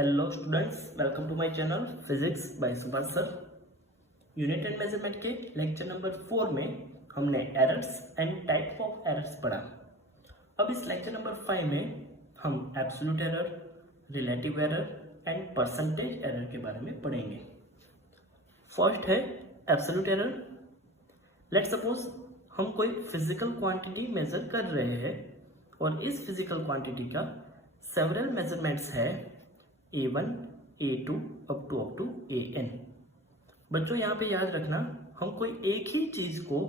Hello students, welcome to my channel physics by Subhash sir. Unit and measurement के lecture number 4 में हमने errors and type of errors पढ़ा। अब इस lecture number 5 में हम absolute error, relative error and percentage error के बारे में पढ़ेंगे। फर्स्ट है एब्सोल्यूट एरर। लेट्स सपोज हम कोई फिजिकल क्वांटिटी मेजर कर रहे हैं और इस फिजिकल क्वांटिटी का सेवरल मेजरमेंट्स है A1, A2 up to AN। बच्चों यहाँ पे याद रखना, हम कोई एक ही चीज को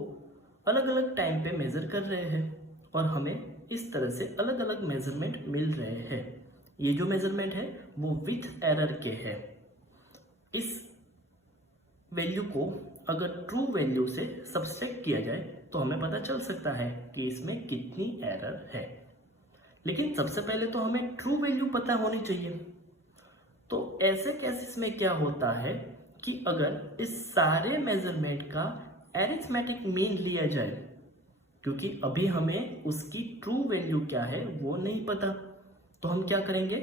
अलग अलग टाइम पे मेजर कर रहे हैं और हमें इस तरह से अलग अलग मेजरमेंट मिल रहे हैं। ये जो मेजरमेंट है वो विथ एरर के है। इस वैल्यू को अगर ट्रू वैल्यू से सब्सट्रैक्ट किया जाए तो हमें पता चल सकता है कि इसमें कितनी एरर है। लेकिन सबसे पहले तो हमें ट्रू वैल्यू पता होनी चाहिए। तो ऐसे केसेस में क्या होता है कि अगर इस सारे मेजरमेंट का एरिथमेटिक मीन लिया जाए, क्योंकि अभी हमें उसकी ट्रू वैल्यू क्या है वो नहीं पता, तो हम क्या करेंगे,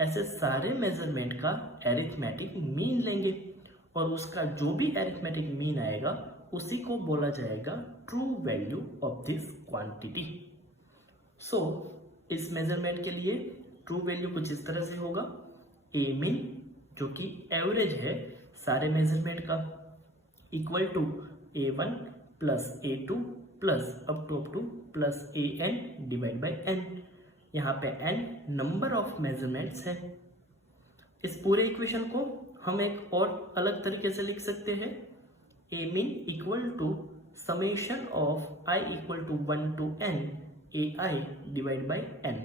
ऐसे सारे मेजरमेंट का एरिथमेटिक मीन लेंगे और उसका जो भी एरिथमेटिक मीन आएगा उसी को बोला जाएगा true value of this quantity. So इस मेजरमेंट के लिए ट्रू वैल्यू कुछ इस तरह से होगा, ए मीन जो कि एवरेज है सारे मेजरमेंट का, equal to A1 plus A2 plus up to plus AN divide by N। यहाँ पे N नंबर ऑफ मेजरमेंट्स है। इस पूरे इक्वेशन को हम एक और अलग तरीके से लिख सकते हैं, A mean equal to summation of I equal to 1 to N AI divide by N।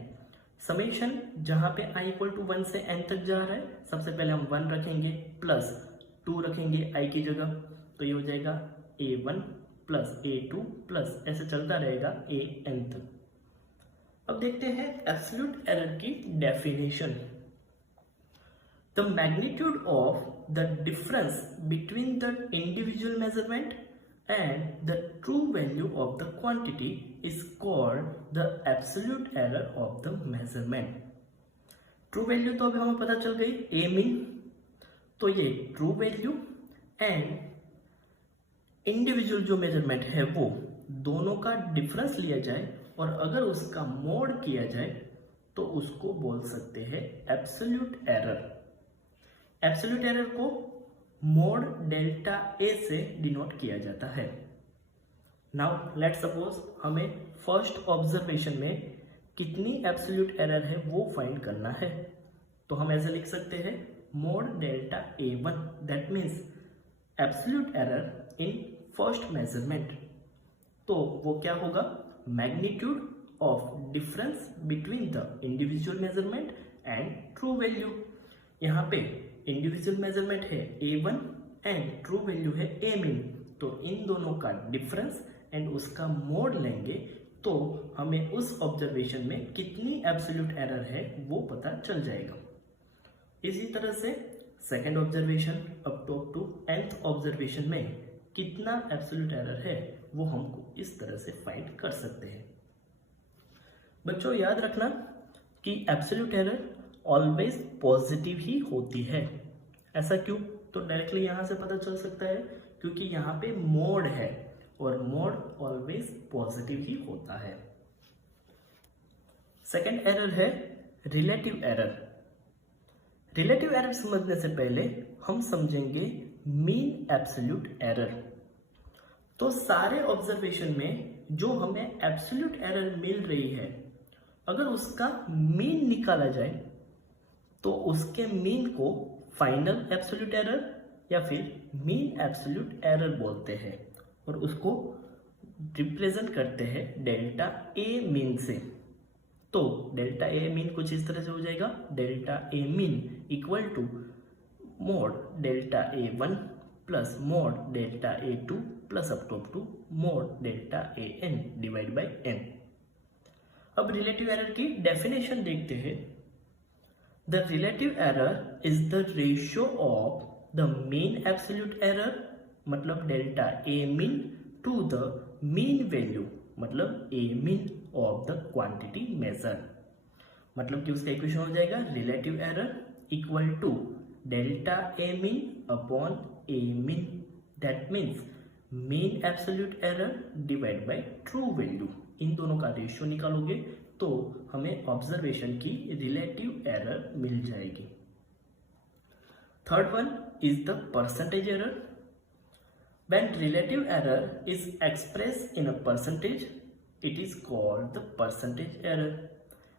Summation जहां पे I इक्वल टू 1 से N तक जा रहा है, सबसे पहले हम 1 रखेंगे प्लस 2 रखेंगे I की जगह, तो ये हो जाएगा A1 प्लस A2 प्लस ऐसे चलता रहेगा AN तक। अब देखते हैं एब्सोल्यूट एरर की definition. The magnitude of the difference between the individual measurement and the true value of the quantity is called the absolute error of the measurement। True value तो अभी हमें पता चल गई A मीन, तो ये true value and individual जो measurement है वो दोनों का डिफरेंस लिया जाए और अगर उसका मोड किया जाए तो उसको बोल सकते हैं एब्सोल्यूट एरर। एब्सोल्यूट एरर को मोड डेल्टा ए से डिनोट किया जाता है। नाउ लेट्स सपोज हमें फर्स्ट ऑब्जर्वेशन में कितनी एब्सोल्यूट एरर है वो फाइंड करना है, तो हम ऐसे लिख सकते हैं mode delta A1, that means absolute error in first measurement. तो वो क्या होगा, magnitude of difference between the individual measurement and true value. यहाँ पे इंडिविजुअल मेजरमेंट है A1 एंड ट्रू वैल्यू है A मीन, तो इन दोनों का डिफरेंस एंड उसका मोड लेंगे तो हमें उस ऑब्जर्वेशन में कितनी एब्सोल्यूट एरर है वो पता चल जाएगा। इसी तरह से second observation up to nth observation में कितना एब्सोल्यूट एरर है वो हमको इस तरह से फाइंड कर सकते हैं। बच्चों याद रखना कि एब्सोल्यूट एरर ऑलवेज पॉजिटिव ही होती है। ऐसा क्यों, तो डायरेक्टली यहां से पता चल सकता है क्योंकि यहाँ पे मोड है और मोड ऑलवेज पॉजिटिव ही होता है। सेकंड एरर है रिलेटिव एरर। रिलेटिव एरर समझने से पहले हम समझेंगे मीन एब्सोल्यूट एरर। तो सारे ऑब्जर्वेशन में जो हमें एब्सोल्यूट एरर मिल रही है, अगर उसका मीन निकाला जाए तो उसके मीन को फाइनल एब्सोल्यूट एरर या फिर मीन एब्सोल्यूट एरर बोलते हैं और उसको रिप्रेजेंट करते हैं डेल्टा ए मीन से। तो डेल्टा ए मीन कुछ इस तरह से हो जाएगा, delta A mean equal to mod delta A1 plus mod delta A2 plus up to mod delta AN divide by N। अब रिलेटिव एरर की डेफिनेशन देखते हैं। The relative error is the ratio of the mean absolute error मतलब delta A mean to the mean value मतलब A mean of the quantity measured। मतलब कि उसका equation हो जाएगा relative error equal to delta A mean upon a mean, that means mean absolute error divide by true value. इन दोनों का ratio निकालोगे तो हमें ऑब्जर्वेशन की रिलेटिव एरर मिल जाएगी। Third one is the percentage error. When relative error is expressed in a percentage, it is called the percentage error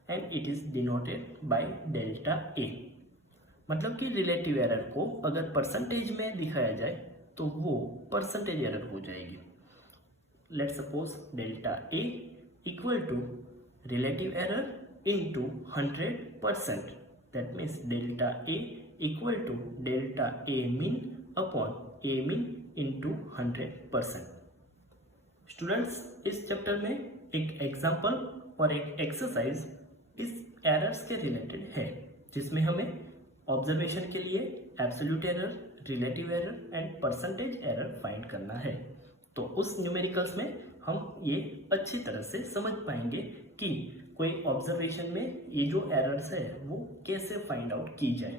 and it is denoted by delta A। मतलब कि relative error को अगर percentage में दिखाया जाए तो वो परसेंटेज एरर हो जाएगी। Let suppose delta A equal to relative error into 100%, that means delta A equal to delta A mean upon A mean into 100%। Students, इस चैप्टर में एक एग्जाम्पल और एक एक्सरसाइज इस एरर्स के रिलेटेड है, जिसमें हमें ऑब्जर्वेशन के लिए absolute error, relative error and percentage error find करना है। तो उस न्यूमेरिकल्स में हम ये अच्छी तरह से समझ पाएंगे कि कोई ऑब्जर्वेशन में ये जो एरर्स है वो कैसे फाइंड आउट की जाए।